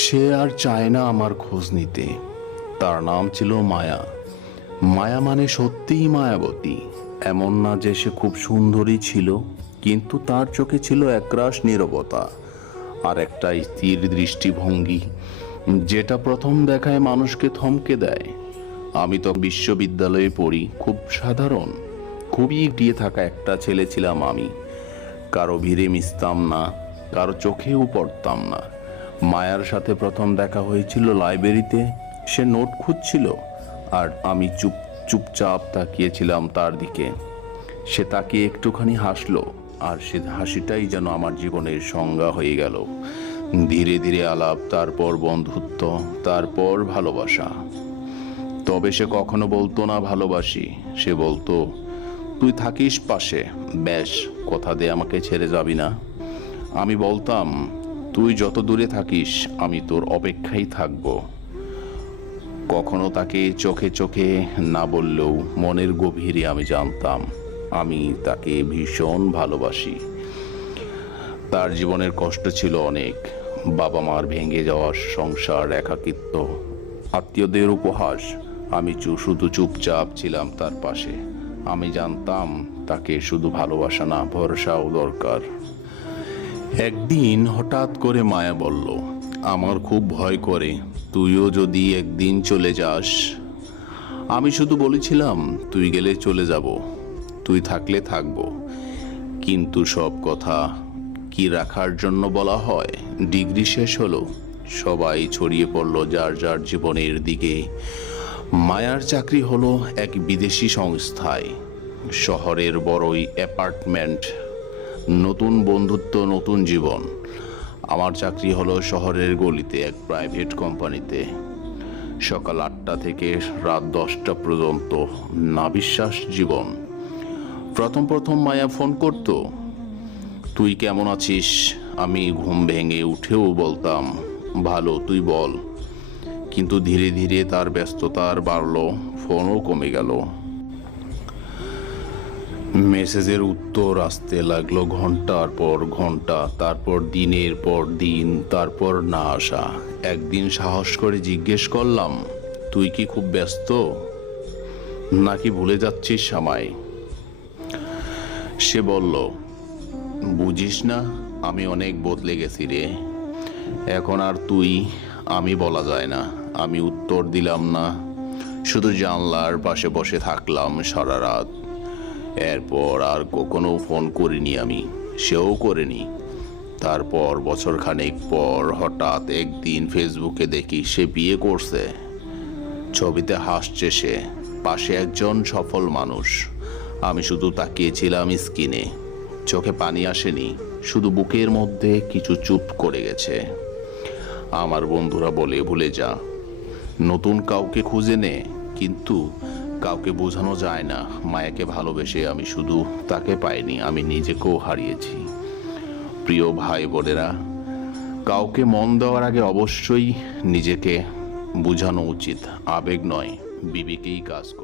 সে আর চায় না আমার খোঁজ নিতে। তার নাম ছিল মায়া। মায়া মানে সত্যিই মায়াবতী। এমন না যে সে খুব সুন্দরী ছিল, কিন্তু তার চোখে ছিল একরাশ নীরবতা আর একটা স্থির দৃষ্টিভঙ্গি, যেটা প্রথম দেখায় মানুষকে থমকে দেয়। আমি তো বিশ্ববিদ্যালয়ে পড়ি, খুব সাধারণ, খুবই এগিয়ে থাকা একটা ছেলে ছিলাম আমি। কারো ভিড়ে মিশতাম না, কারো চোখেও পড়তাম না। মায়ার সাথে প্রথম দেখা হয়েছিল লাইব্রেরিতে। সে নোট খুঁজছিল আর আমি চুপচাপ তাকিয়েছিলাম তার দিকে। সে তাকিয়ে একটুখানি হাসলো, আর সে হাসিটাই যেন আমার জীবনের সংজ্ঞা হয়ে গেল। ধীরে ধীরে আলাপ, তারপর বন্ধুত্ব, তারপর ভালোবাসা। তবে সে কখনো বলতো না ভালোবাসি, সে বলতো তুই থাকিস পাশে, ব্যাস, কথা দে আমাকে ছেড়ে যাবি না। আমি বলতাম তুই যত দূরে থাকিস আমি তোর অপেক্ষায় থাকব। কখনো তাকে চোখে চোখে না বললেও মনের গভীরে আমি জানতাম আমি তাকে ভীষণ ভালোবাসি। তার জীবনের কষ্ট ছিল অনেক। বাবা মার ভেঙে যাওয়ার সংসার, একাকিত্ব, আত্মীয়দের উপহাস। আমি শুধু চুপচাপ ছিলাম তার পাশে। আমি জানতাম তাকে শুধু ভালোবাসা না, ভরসাও দরকার। একদিন হঠাৎ করে মায়া বলল, আমার খুব ভয় করে, তুইও যদি একদিন চলে যাস। আমি শুধু বলেছিলাম তুই গেলে চলে যাব, তুই থাকলে থাকব। কিন্তু সব কথা কি রাখার জন্য বলা হয়? ডিগ্রি শেষ হলো, সবাই ছড়িয়ে পড়ল যার যার জীবনের দিকে। মায়ার চাকরি হলো এক বিদেশি সংস্থায়, শহরের বড়ই অ্যাপার্টমেন্ট, নতুন বন্ধুত্ব, নতুন জীবন। আমার চাকরি হলো শহরের গলিতে এক প্রাইভেট কোম্পানিতে, সকাল 8টা থেকে রাত 10টা পর্যন্ত। না বিশ্বাস জীবন। প্রথম প্রথম মায়া ফোন করত, তুই কেমন আছিস? আমি ঘুম ভেঙে উঠেও বলতাম ভালো, তুই বল। কিন্তু ধীরে ধীরে তার ব্যস্ততা আর বাড়লো, ফোনও কমে গেল। মেসেজের উত্তর আসতে লাগলো ঘন্টার পর ঘন্টা, তারপর দিনের পর দিন, তারপর না আসা। একদিন সাহস করে জিজ্ঞেস করলাম, তুই কি খুব ব্যস্ত, নাকি ভুলে যাচ্ছিস আমায়? সে বলল, বুঝিস না, আমি অনেক বদলে গেছি রে। এখন আর তুই আমি বলা যায় না। আমি উত্তর দিলাম না, শুধু জানলার পাশে বসে থাকলাম সারা রাত। এরপর আর কখনো ফোন করিনি আমি, সেও করেনি। তারপর বছরখানেক পর হঠাৎ একদিন ফেসবুকে দেখি সে বিয়ে করছে। ছবিতে হাসছে সে, পাশে একজন সফল মানুষ। আমি শুধু তাকিয়েছিলাম স্ক্রিনে, চোখে পানি আসেনি, শুধু বুকের মধ্যে কিছু চুপ করে গেছে। আমার বন্ধুরা বলে, ভুলে যা, নতুন কাউকে খুঁজে নে। কিন্তু কাউকে বোঝানো যায় না, মায়াকে ভালোবেসে আমি শুধু তাকে পাইনি, আমি নিজেকেও হারিয়েছি। প্রিয় ভাই বোনেরা, কাউকে মন দেওয়ার আগে অবশ্যই নিজেকে বোঝানো উচিত। আবেগ নয়, বিবেকেই কাজ করে।